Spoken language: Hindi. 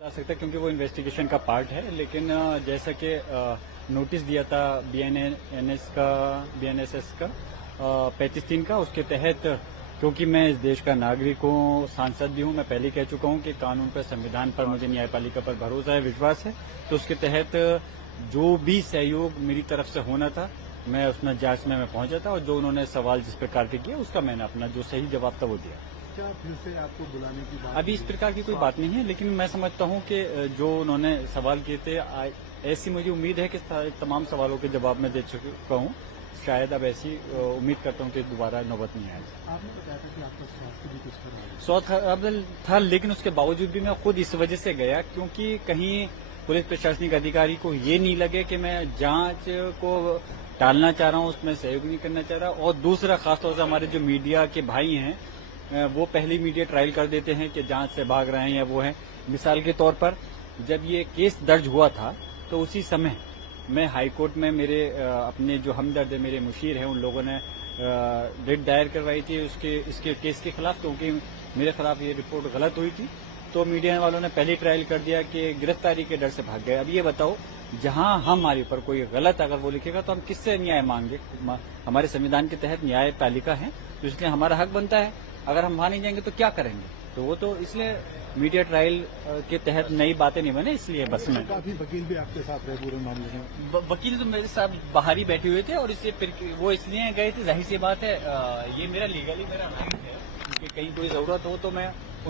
बता सकता क्योंकि वो इन्वेस्टिगेशन का पार्ट है, लेकिन जैसा कि नोटिस दिया था बीएनएसएस का 35(3) का, उसके तहत क्योंकि मैं इस देश का नागरिक हूँ, सांसद भी हूँ, मैं पहले कह चुका हूँ कि कानून पर, संविधान पर, मुझे न्यायपालिका पर भरोसा है, विश्वास है। तो उसके तहत जो भी सहयोग मेरी तरफ से होना था, मैं उसमें जांच में मैं पहुंचा था, और जो उन्होंने सवाल जिस प्रकार के किए उसका मैंने अपना जो सही जवाब था वो दिया। क्या फिर से आपको बुलाने की बात? अभी इस प्रकार की कोई बात नहीं है, लेकिन मैं समझता हूं कि जो उन्होंने सवाल किए थे, ऐसी मुझे उम्मीद है कि तमाम सवालों के जवाब मैं दे चुका हूं। शायद अब ऐसी उम्मीद करता हूं कि दोबारा नौबत नहीं आएगी। आपने बताया था कि आपका स्वास्थ्य भी कुछ खराब स्वास्थ्य खराब था, लेकिन उसके बावजूद भी मैं खुद इस वजह से गया क्योंकि कहीं पुलिस प्रशासनिक अधिकारी को ये नहीं लगे कि मैं जांच को टालना चाह रहा हूं, उसमें सहयोग नहीं करना चाह रहा। और दूसरा, खासतौर से हमारे जो मीडिया के भाई हैं, वो पहली मीडिया ट्रायल कर देते हैं कि जांच से भाग रहे हैं या वो हैं। मिसाल के तौर पर जब ये केस दर्ज हुआ था तो उसी समय मैं हाईकोर्ट में मेरे अपने जो हमदर्द है, मेरे मुशीर हैं, उन लोगों ने रिट दायर करवाई थी इसके केस के खिलाफ, क्योंकि मेरे खिलाफ ये रिपोर्ट गलत हुई थी। तो मीडिया वालों ने पहले ट्रायल कर दिया कि गिरफ्तारी के डर से भाग गए। अब ये बताओ, जहां हमारे ऊपर कोई गलत अगर वो लिखेगा तो हम किससे न्याय मांगे? हमारे संविधान के तहत न्यायपालिका है, तो इसलिए हमारा हक बनता है। अगर हम वहां नहीं जाएंगे तो क्या करेंगे? तो वो तो इसलिए मीडिया ट्रायल के तहत नई बातें नहीं बने, इसलिए बस में काफी वकील भी आपके साथ रहे पूरे मामले में। वकील तो मेरे साथ बाहर ही बैठे हुए थे, और इससे वो इसलिए गए थे, जाहिर सी बात है, ये मेरा लीगली मेरा राइट है कि कहीं कोई जरूरत हो तो मैं